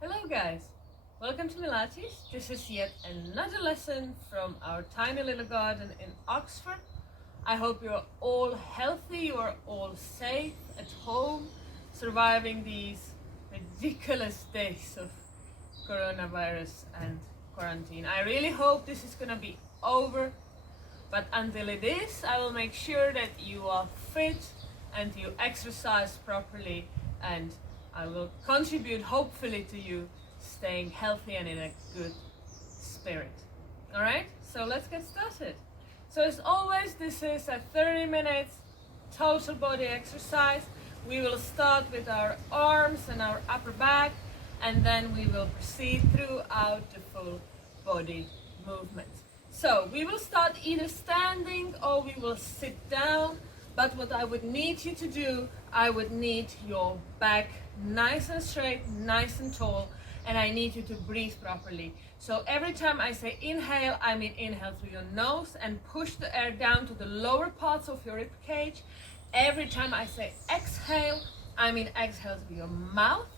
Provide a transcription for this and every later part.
Hello guys, welcome to Pilates. This is yet another lesson from our tiny little garden in Oxford. I hope you're all healthy, you are all safe at home, surviving these ridiculous days of coronavirus and quarantine. I really hope this is gonna be over, but until it is, I will make sure that you are fit and you exercise properly, and I will contribute hopefully to you staying healthy and in a good spirit. Alright, so let's get started. So as always, this is a 30 minutes total body exercise. We will start with our arms and our upper back, and then we will proceed throughout the full body movement. So we will start either standing or we will sit down, but what I would need you to do, I would need your back nice and straight, nice and tall, and I need you to breathe properly. So every time I say inhale, I mean inhale through your nose and push the air down to the lower parts of your rib cage. Every time I say exhale, I mean exhale through your mouth.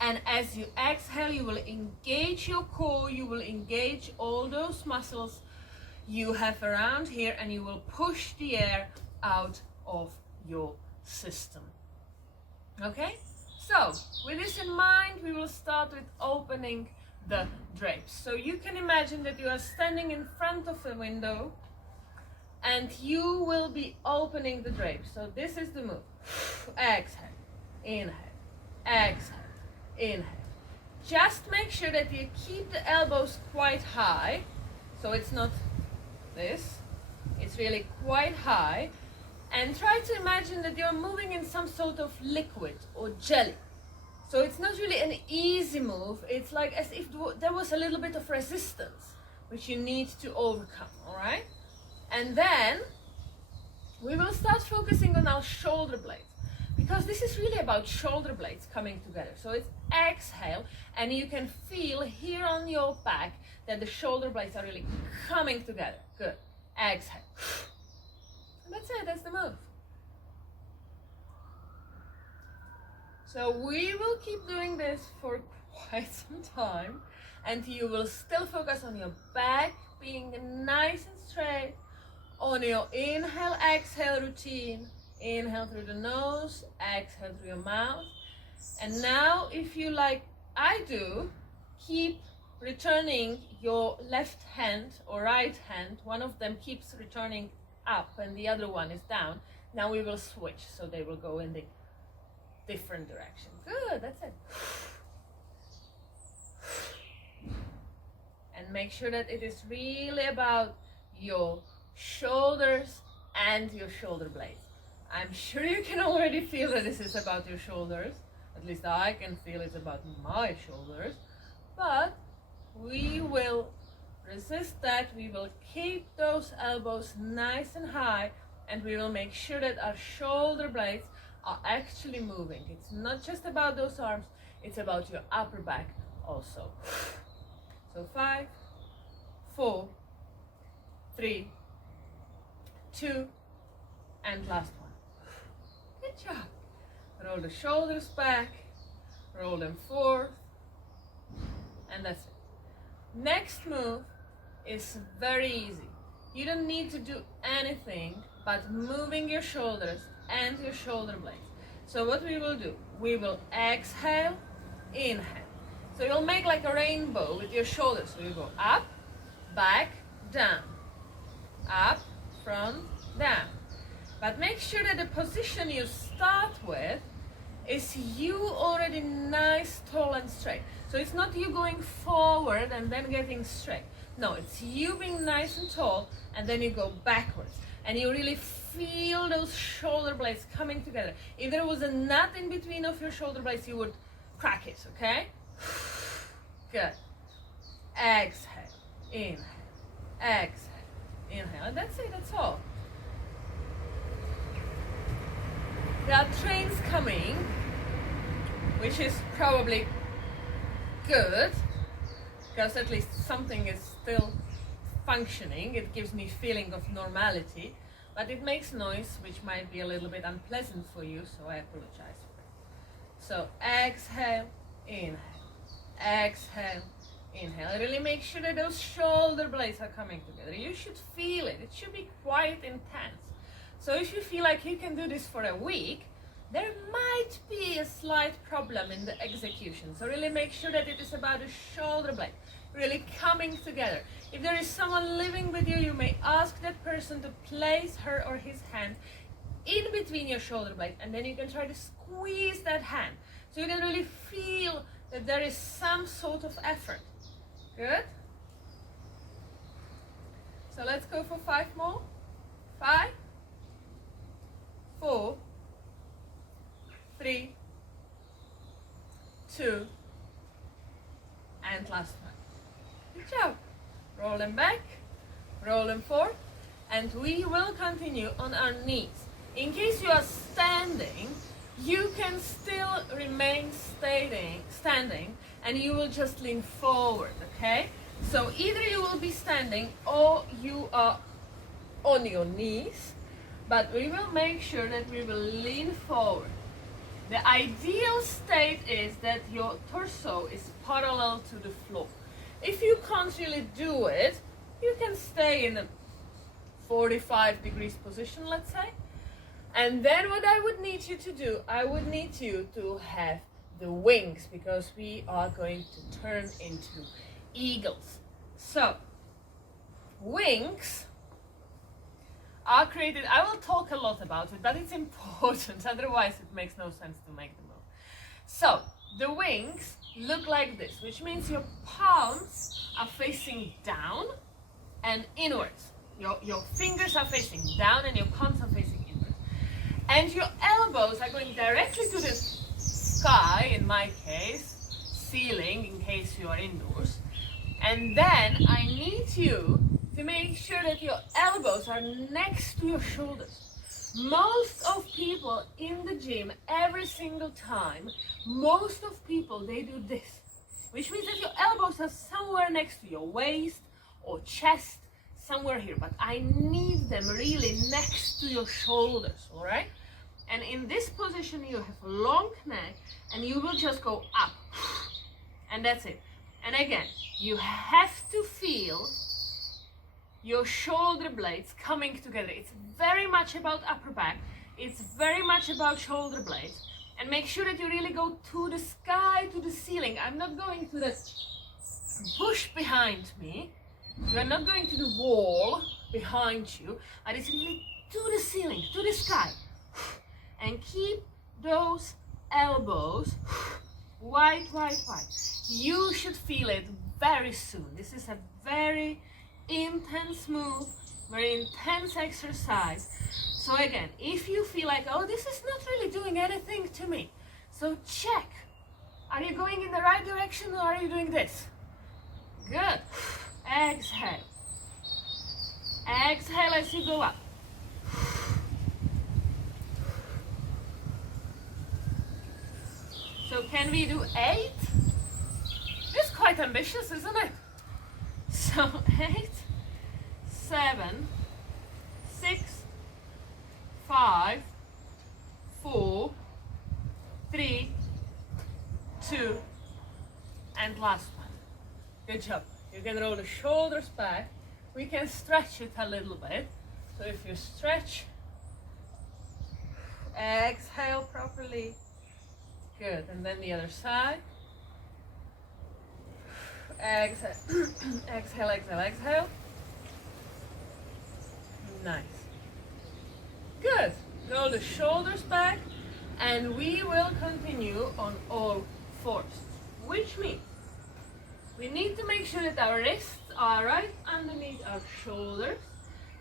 And as you exhale, you will engage your core, you will engage all those muscles you have around here, and you will push the air out of your system. Okay? So, with this in mind, we will start with opening the drapes. So you can imagine that you are standing in front of a window and you will be opening the drapes. So this is the move. Exhale, inhale, exhale, inhale. Just make sure that you keep the elbows quite high. So it's not this, it's really quite high. And try to imagine that you're moving in some sort of liquid or jelly. So it's not really an easy move. It's like as if there was a little bit of resistance, which you need to overcome, all right? And then we will start focusing on our shoulder blades, because this is really about shoulder blades coming together. So it's exhale, and you can feel here on your back that the shoulder blades are really coming together. Good. Exhale. That's it, that's the move. So we will keep doing this for quite some time, and you will still focus on your back being nice and straight, on your inhale, exhale routine. Inhale through the nose, exhale through your mouth. And now, if you like I do, keep returning your left hand or right hand. One of them keeps returning up and the other one is down. Now we will switch, so they will go in the different direction. Good, that's it. And make sure that it is really about your shoulders and your shoulder blades. I'm sure you can already feel that this is about your shoulders. At least I can feel it's about my shoulders. But we will resist that. We will keep those elbows nice and high, and we will make sure that our shoulder blades are actually moving. It's not just about those arms, it's about your upper back also. So 5, 4, 3, 2, and last one. Good job. Roll the shoulders back, roll them forth, and that's it. Next move is very easy. You don't need to do anything but moving your shoulders and your shoulder blades. So what we will do, we will exhale, inhale. So you'll make like a rainbow with your shoulders. So you go up, back, down, up, front, down. But make sure that the position you start with is you already nice, tall and straight. So it's not you going forward and then getting straight. No, it's you being nice and tall, and then you go backwards. And you really feel those shoulder blades coming together. If there was a knot in between of your shoulder blades, you would crack it, okay? Good. Exhale, inhale, exhale, inhale. And that's it, that's all. There are trains coming, which is probably good, because at least something is still functioning. It gives me feeling of normality, but it makes noise, which might be a little bit unpleasant for you, so I apologize for it. So exhale, inhale, Exhale. Inhale. Really make sure that those shoulder blades are coming together. You should feel it. It should be quite intense. So if you feel like you can do this for a week, there might be a slight problem in the execution. So really make sure that it is about the shoulder blade really coming together. If there is someone living with you, you may ask that person to place her or his hand in between your shoulder blades, and then you can try to squeeze that hand. So you can really feel that there is some sort of effort. Good? So let's go for 5 more. 5, 4, 3, 2, and last one. Good job. Roll them back, roll them forward, and we will continue on our knees. In case you are standing, you can still remain standing, and you will just lean forward, okay? So either you will be standing or you are on your knees, but we will make sure that we will lean forward. The ideal state is that your torso is parallel to the floor. If you can't really do it, you can stay in a 45 degrees position, let's say. And then what I would need you to do, I would need you to have the wings, because we are going to turn into eagles. So, wings are created, I will talk a lot about it, but it's important, otherwise it makes no sense to make the move. So, the wings look like this, which means your palms are facing down and inwards. Your fingers are facing down and your palms are facing inwards. And your elbows are going directly to the sky, in my case, ceiling, in case you are indoors. And then I need you to make sure that your elbows are next to your shoulders. Most of people in the gym, every single time, most of people, they do this, which means that your elbows are somewhere next to your waist or chest, somewhere here, but I need them really next to your shoulders, all right? And in this position, you have a long neck, and you will just go up, and that's it. And again, you have to feel your shoulder blades coming together. It's very much about upper back. It's very much about shoulder blades. And make sure that you really go to the sky, to the ceiling. I'm not going to the bush behind me. You are not going to the wall behind you. But it's really to the ceiling, to the sky. And keep those elbows wide, wide, wide. You should feel it very soon. This is a very intense move, very intense exercise. So again, if you feel like, oh, this is not really doing anything to me, so check. Are you going in the right direction, or are you doing this? Good. Exhale. Exhale as you go up. So can we do 8? It's quite ambitious, isn't it? So 8, 7, 6, 5, 4, 3, 2, and last one. Good job. You can roll the shoulders back. We can stretch it a little bit. So if you stretch, exhale properly. Good. And then the other side. Exhale. Exhale, exhale, exhale. Nice. Good. Roll the shoulders back, and we will continue on all fours, which means we need to make sure that our wrists are right underneath our shoulders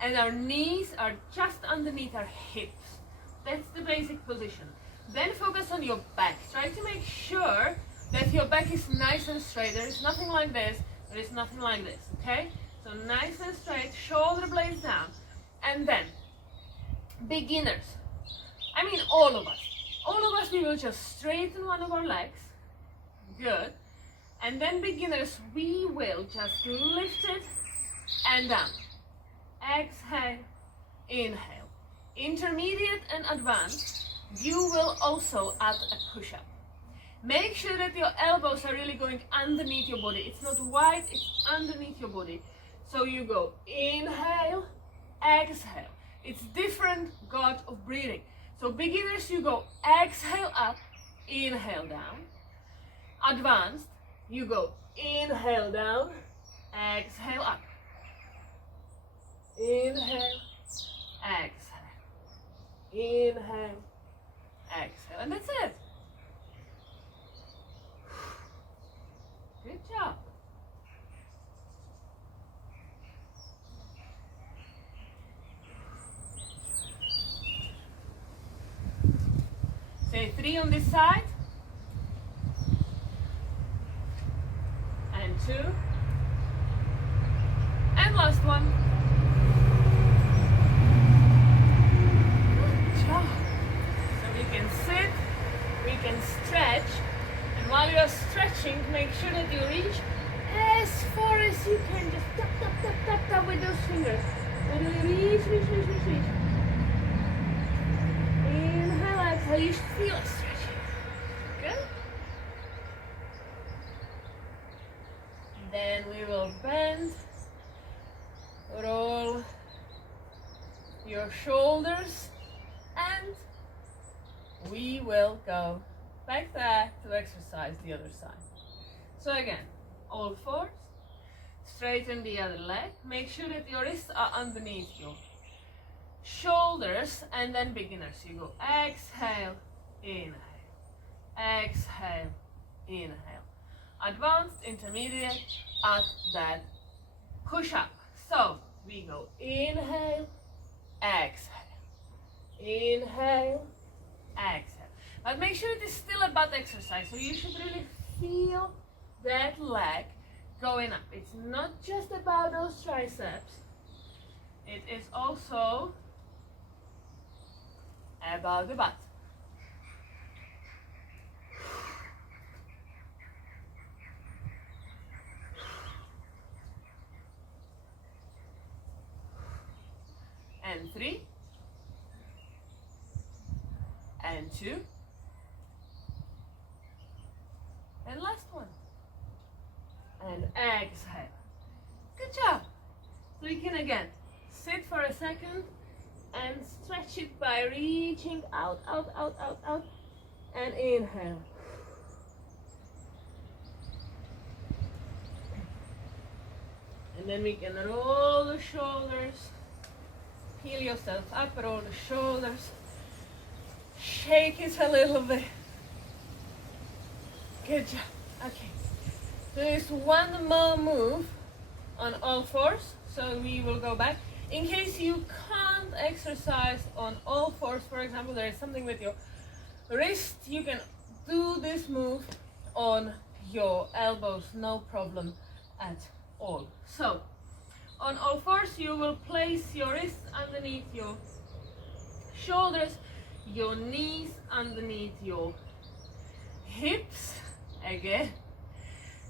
and our knees are just underneath our hips. That's the basic position. Then focus on your back. Try to make sure that your back is nice and straight. There is nothing like this. There is nothing like this. Okay? So nice and straight, shoulder blades down. And then, beginners. I mean all of us. All of us, we will just straighten one of our legs. Good. And then beginners, we will just lift it and down. Exhale, inhale. Intermediate and advanced, you will also add a push-up. Make sure that your elbows are really going underneath your body. It's not wide, it's underneath your body. So you go inhale, exhale. It's different God of breathing. So beginners, you go exhale up, inhale down. Advanced, you go inhale down, exhale up. Inhale, exhale. Inhale, exhale. And that's it. Good job. Say 3 on this side. And 2. And last one. Good job. So we can sit, we can stretch. And while you're stretching, make sure that you reach as far as you can. Just tap, tap, tap, tap, tap with those fingers. And you reach, reach, reach, reach, reach. Inhale, exhale. You should feel it stretching. Good. Then we will bend. Roll your shoulders. And we will go like that to exercise the other side. So again, all fours, straighten the other leg, make sure that your wrists are underneath your shoulders, and then beginners, you go exhale, inhale, exhale, inhale. Advanced, intermediate, at that push up. So we go inhale, exhale, inhale, exhale. But make sure it is still a butt exercise, so you should really feel that leg going up. It's not just about those triceps, it is also about the butt. And 3, and 2, and last one, and exhale. Good job. So you can again sit for a second and stretch it by reaching out, out, out, out, out, and inhale. And then we can roll the shoulders, peel yourself up, roll the shoulders, shake it a little bit. Good job. Okay. So there's one more move on all fours. So we will go back. In case you can't exercise on all fours, for example, there is something with your wrist, you can do this move on your elbows, no problem at all. So on all fours, you will place your wrists underneath your shoulders, your knees underneath your hips again,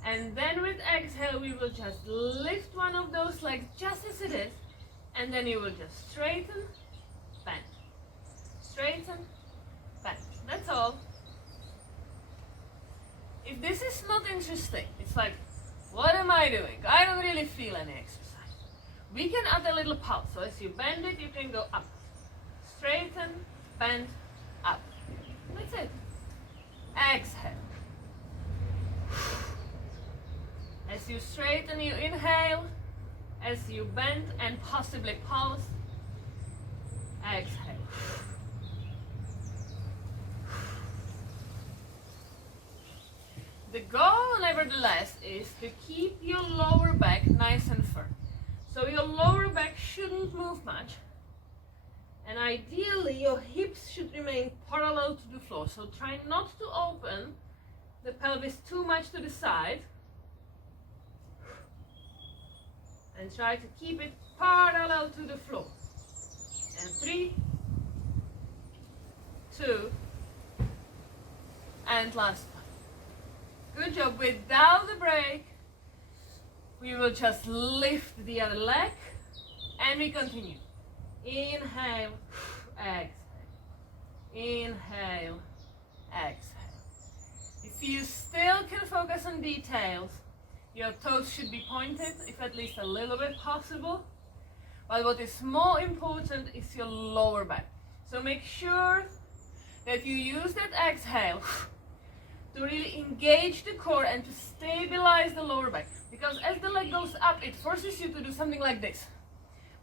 and then with exhale we will just lift one of those legs just as it is, and then you will just straighten, bend, straighten, bend. That's all. If this is not interesting, it's like, what am I doing? I don't really feel any exercise. We can add a little pulse. So as you bend it, you can go up, straighten, bend, up. That's it. Exhale. As you straighten, you inhale. As you bend and possibly pulse, exhale. The goal, nevertheless, is to keep your lower back nice and firm. So your lower back shouldn't move much. And ideally, your hips should remain parallel to the floor. So try not to open the pelvis too much to the side. And try to keep it parallel to the floor. And 3, 2, and last one. Good job. Without the break, we will just lift the other leg, and we continue. Inhale, exhale. Inhale, exhale. If you still can focus on details, your toes should be pointed, if at least a little bit possible. But what is more important is your lower back. So make sure that you use that exhale to really engage the core and to stabilize the lower back. Because as the leg goes up, it forces you to do something like this.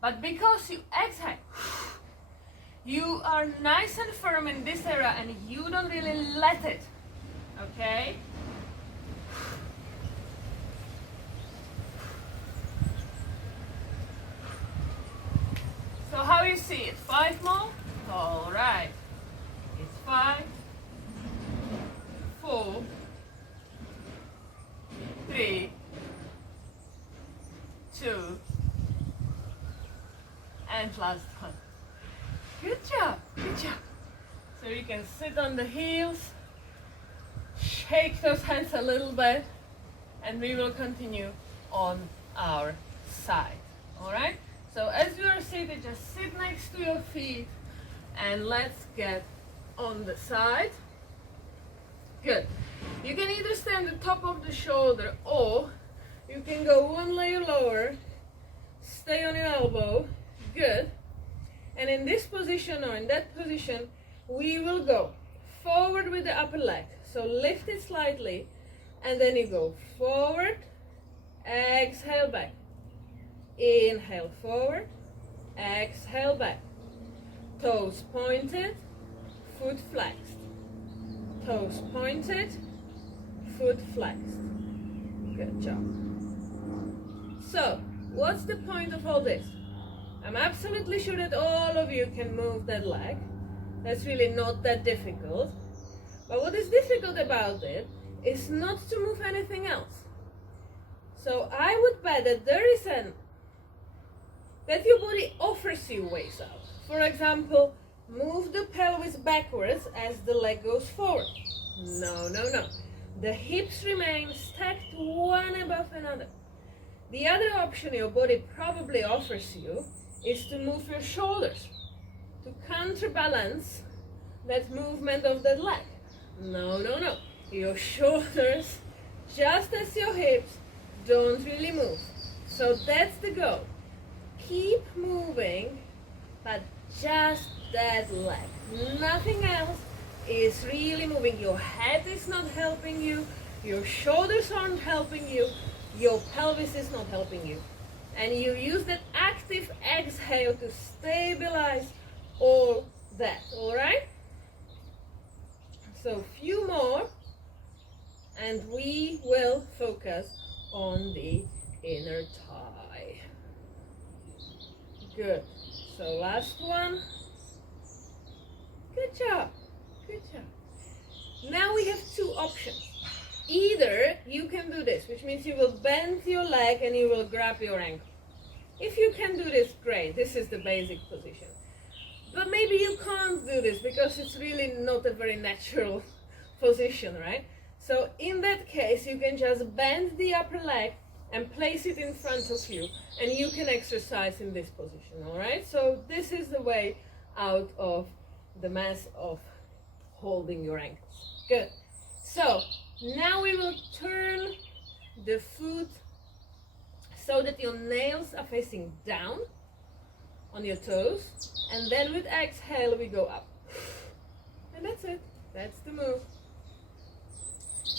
But because you exhale, you are nice and firm in this area and you don't really let it. Okay? So how you see it? 5 more? All right. It's 5, 4, 3, 2, and last one. Good job, good job. So you can sit on the heels, shake those hands a little bit, and we will continue on our side. All right? So as you are seated, just sit next to your feet, and let's get on the side. Good. You can either stay on the top of the shoulder, or you can go one layer lower, stay on your elbow. Good. And in this position or in that position, we will go forward with the upper leg. So lift it slightly, and then you go forward, exhale back. Inhale forward, exhale back. Toes pointed, foot flexed. Toes pointed, foot flexed. Good job. So, what's the point of all this? I'm absolutely sure that all of you can move that leg. That's really not that difficult. But what is difficult about it is not to move anything else. So I would bet that that your body offers you ways out. For example, move the pelvis backwards as the leg goes forward. No, no, no. The hips remain stacked one above another. The other option your body probably offers you is to move your shoulders to counterbalance that movement of that leg. No, no, no. Your shoulders, just as your hips, don't really move. So that's the goal. Keep moving, but just that leg. Nothing else is really moving. Your head is not helping you. Your shoulders aren't helping you. Your pelvis is not helping you. And you use that active exhale to stabilize all that, all right? So few more, and we will focus on the inner thigh. Good. So last one. Good job. Good job. Now we have two options. Either you can do this, which means you will bend your leg and you will grab your ankle. If you can do this, great. This is the basic position. But maybe you can't do this because it's really not a very natural position, right? So in that case, you can just bend the upper leg and place it in front of you, and you can exercise in this position, all right? So this is the way out of the mess of holding your ankles. Good. So now we will turn the foot so that your nails are facing down on your toes, and then with exhale we go up. And that's it. That's the move.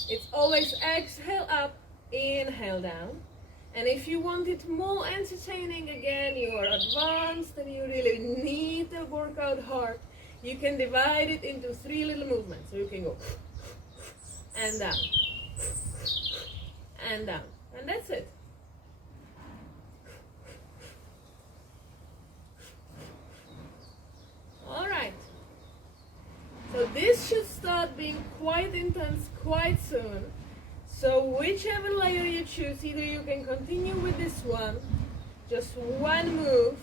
It's always exhale up, inhale down. And if you want it more entertaining, again, you are advanced and you really need to work out hard, you can divide it into 3 little movements. So you can go and down, and down, and that's it. All right. So this should start being quite intense quite soon. So whichever layer you choose, either you can continue with this one, just one move,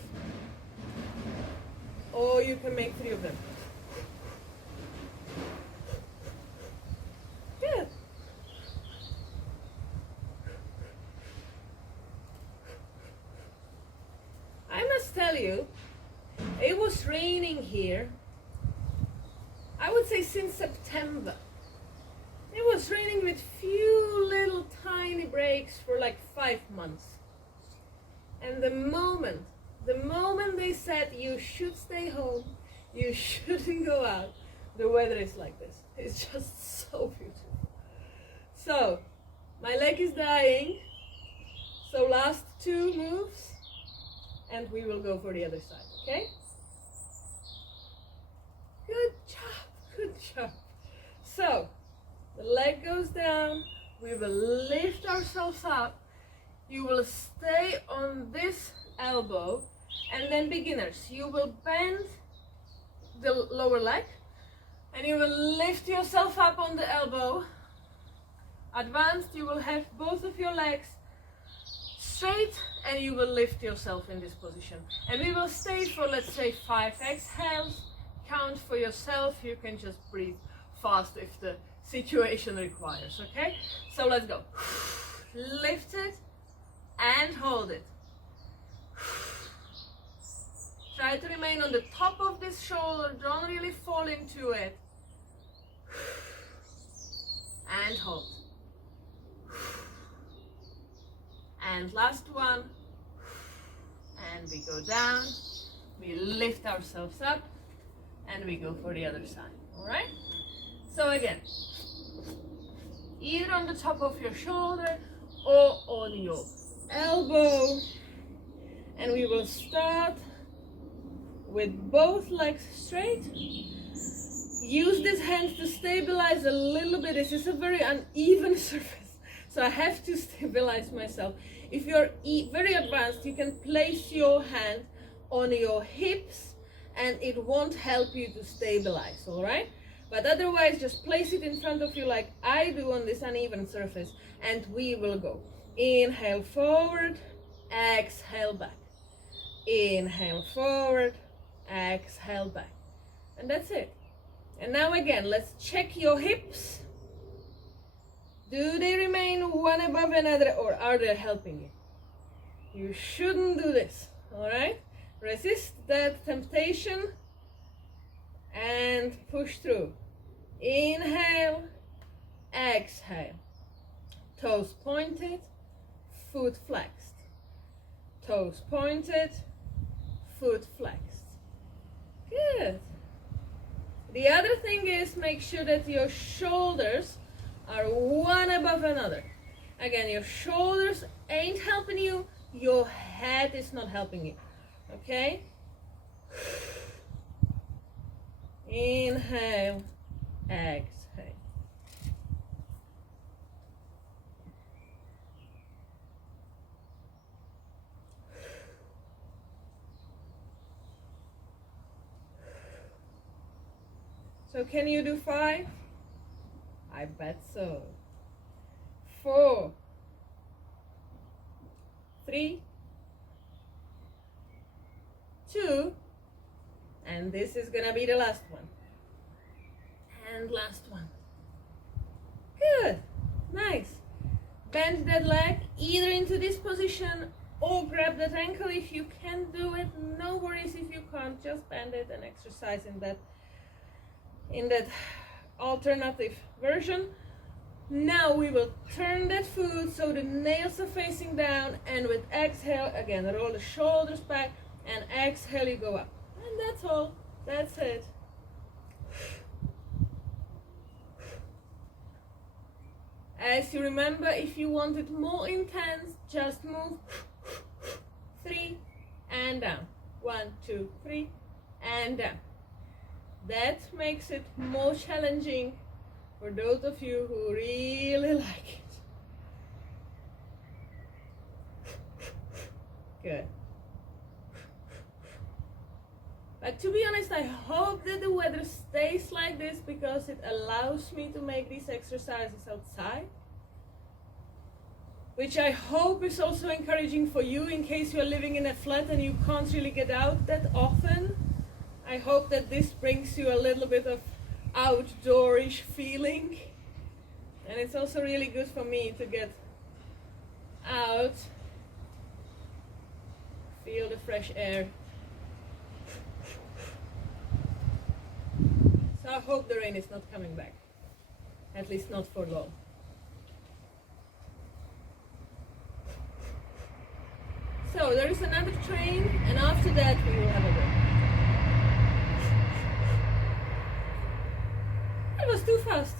or you can make 3 of them. Good. I must tell you, it was raining here, I would say since September. It was training with few little tiny breaks for like 5 months. And the moment they said you should stay home, you shouldn't go out, the weather is like this. It's just so beautiful. So, my leg is dying. So last 2 moves, and we will go for the other side, okay? Good job, good job. So, the leg goes down, we will lift ourselves up. You will stay on this elbow, and then beginners, you will bend the lower leg, and you will lift yourself up on the elbow. Advanced, you will have both of your legs straight, and you will lift yourself in this position. And we will stay for, let's say, 5 exhales. Count for yourself. You can just breathe fast if the situation requires, okay? So let's go. Lift it and hold it. Try to remain on the top of this shoulder. Don't really fall into it. And hold. And last one. And we go down. We lift ourselves up. And we go for the other side. Alright? So again, either on the top of your shoulder or on your elbow. And we will start with both legs straight. Use this hand to stabilize a little bit. This is a very uneven surface, so I have to stabilize myself. If you're very advanced, you can place your hand on your hips and it won't help you to stabilize, all right? But otherwise, just place it in front of you like I do on this uneven surface, and we will go. Inhale forward, exhale back. Inhale forward, exhale back. And that's it. And now again, let's check your hips. Do they remain one above another, or are they helping you? You shouldn't do this, all right? Resist that temptation and push through. Inhale, exhale. Toes pointed, foot flexed. Toes pointed, foot flexed. Good. The other thing is, make sure that your shoulders are one above another. Again, your shoulders ain't helping you, your head is not helping you. Okay? Inhale, exhale. So can you do 5? I bet so. 4, 3, 2, and this is gonna be the last one. And last one. Good, nice. Bend that leg either into this position or grab that ankle if you can do it. No worries if you can't, just bend it and exercise in that alternative version. Now we will turn that foot so the nails are facing down, and with exhale, again, roll the shoulders back, and exhale, you go up. And that's all. That's it. As you remember, if you want it more intense, just move 3 and down. 1, 2, 3 and down. That makes it more challenging for those of you who really like it. Good. But to be honest, I hope that the weather stays like this, because it allows me to make these exercises outside. Which I hope is also encouraging for you in case you're living in a flat and you can't really get out that often. I hope that this brings you a little bit of outdoorish feeling. And it's also really good for me to get out, feel the fresh air. So I hope the rain is not coming back. at least not for long. So there is another train, and after that we will have a break. That was too fast.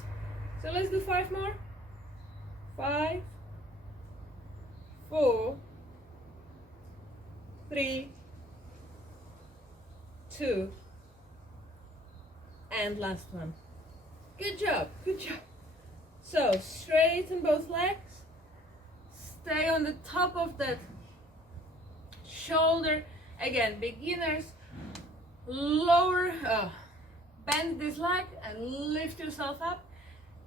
So let's do 5 more. 5, 4, 3, 2, and last one. Good job, good job. So straighten both legs. Stay on the top of that shoulder. Again, beginners, lower, bend this leg and lift yourself up.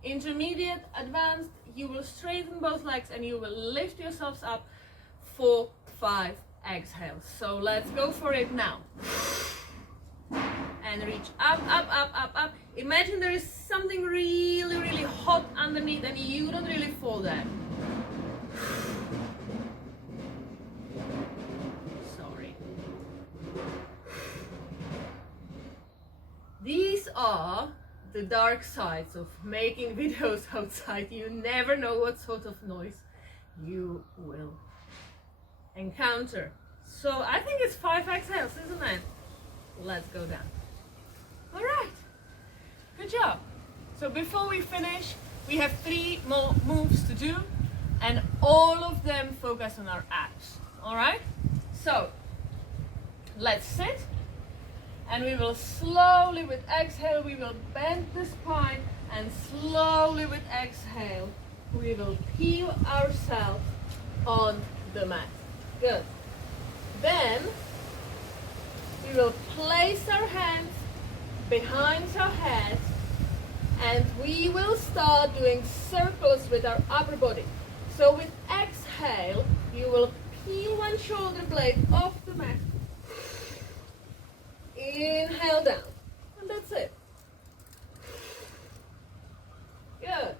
Intermediate, advanced, you will straighten both legs and you will lift yourselves up for 5 exhales. So let's go for it now. And reach up, up, up, up, up. Imagine there is something really, really hot underneath and you don't really fall there. Sorry. These are the dark sides of making videos outside. You never know what sort of noise you will encounter. So I think it's 5 exhales, isn't it? Let's go down. All right, good job. So before we finish, we have 3 more moves to do, and all of them focus on our abs. All right, so let's sit, and we will slowly, with exhale, we will bend the spine, and slowly with exhale, we will peel ourselves on the mat. Good. Then we will place our hands behind our head, and we will start doing circles with our upper body. So with exhale, you will peel one shoulder blade off the mat. Inhale down, and that's it. Good.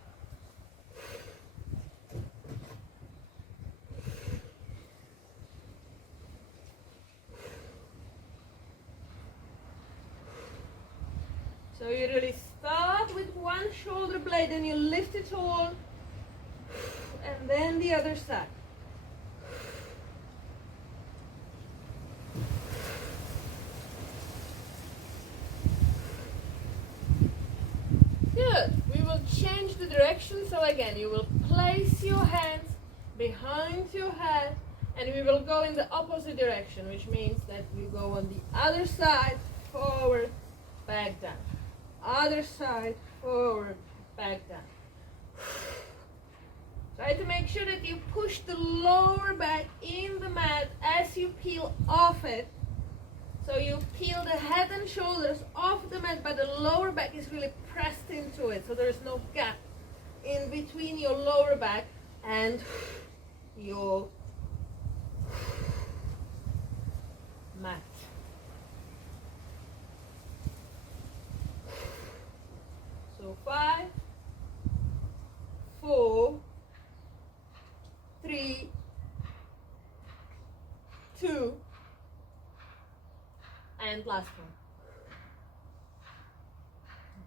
So you really start with one shoulder blade and you lift it all, and then the other side. Good. We will change the direction. So again, you will place your hands behind your head, and we will go in the opposite direction, which means that we go on the other side, forward, back down. Other side, forward, back down. Try to make sure that you push the lower back in the mat as you peel off it. So you peel the head and shoulders off the mat, but the lower back is really pressed into it. So there's no gap in between your lower back and your mat. So 5, 4, 3, 2, and last one.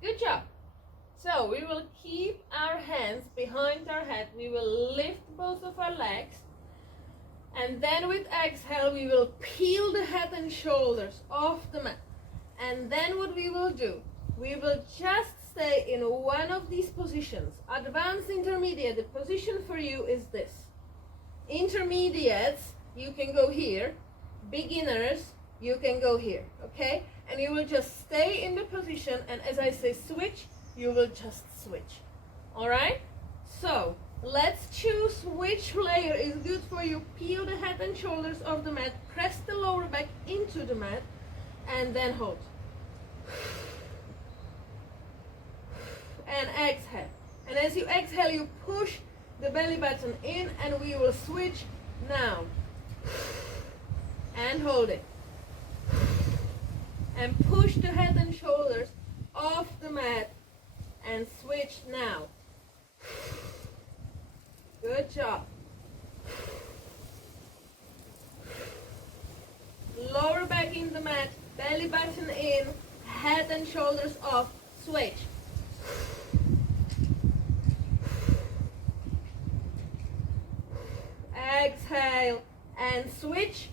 Good job. So we will keep our hands behind our head. We will lift both of our legs. And then with exhale, we will peel the head and shoulders off the mat. And then what we will do, we will just stay in one of these positions. Advanced, intermediate, the position for you is this. Intermediates, you can go here. Beginners, you can go here, okay? And you will just stay in the position, and as I say switch, you will just switch. All right? So let's choose which layer is good for you. Peel the head and shoulders off the mat, press the lower back into the mat, and then hold. And exhale. And as you exhale, you push the belly button in, and we will switch now. And hold it. And push the head and shoulders off the mat and switch now. Good job. Lower back in the mat, belly button in, head and shoulders off, switch. exhale, and switch.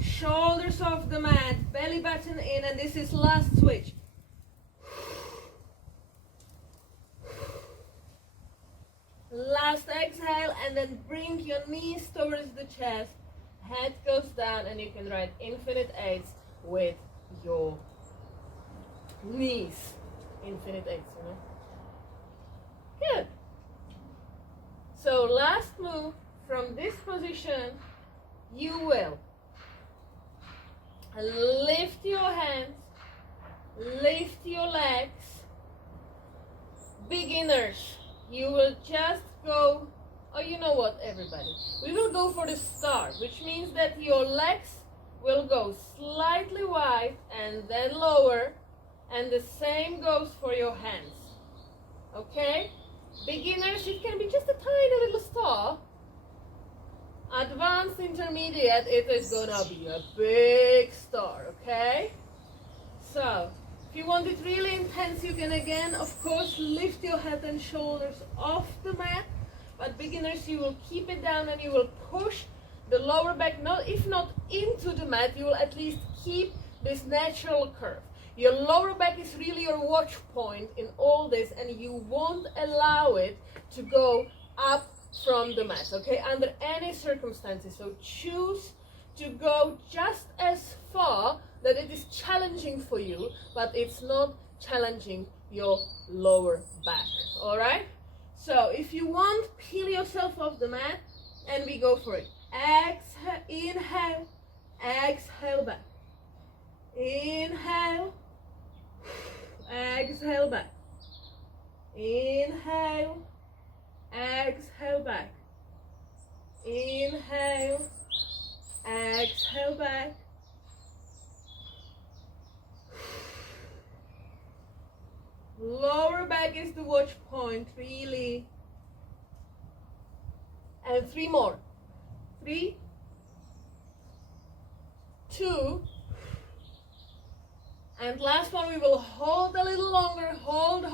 Shoulders off the mat, belly button in, and this is last switch. Last exhale, and then bring your knees towards the chest, head goes down, and you can write infinite eights with your knees. Infinite eights, you know. Good. So last move, from this position, you will lift your hands, lift your legs. Beginners, you will just go, oh, you know what, everybody, we will go for the start, which means that your legs will go slightly wide and then lower, and the same goes for your hands. Okay? Beginners, it can be just a tiny little star. Advanced, intermediate, it is gonna be a big star, okay? So, if you want it really intense, you can again, of course, lift your head and shoulders off the mat. But beginners, you will keep it down and you will push the lower back, if not into the mat, you will at least keep this natural curve. Your lower back is really your watch point in all this, and you won't allow it to go up from the mat, okay, under any circumstances. So choose to go just as far that it is challenging for you, but it's not challenging your lower back. All right, so if you want, peel yourself off the mat and we go for it. Exhale, inhale, exhale back, inhale, exhale back, inhale, exhale back, inhale, exhale back, lower back is the watch point, really, and 3 more, 3, 2, and last one. We will hold a little longer, hold,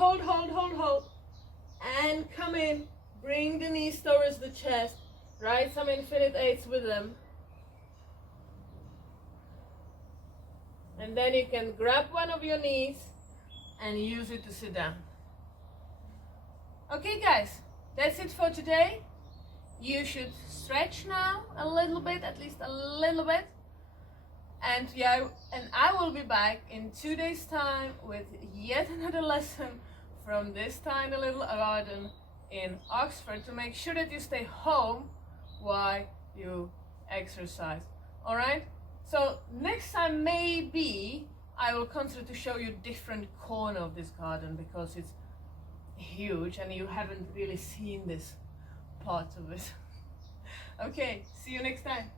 and come in. Bring the knees towards the chest. Write some infinite eights with them. And then you can grab one of your knees and use it to sit down. Okay guys, that's it for today. You should stretch now a little bit, at least a little bit. And yeah, and I will be back in 2 days' time with yet another lesson from this tiny little garden in Oxford, to make sure that you stay home while you exercise. All right, so next time maybe I will consider to show you different corner of this garden, because it's huge and you haven't really seen this part of it. Okay, see you next time.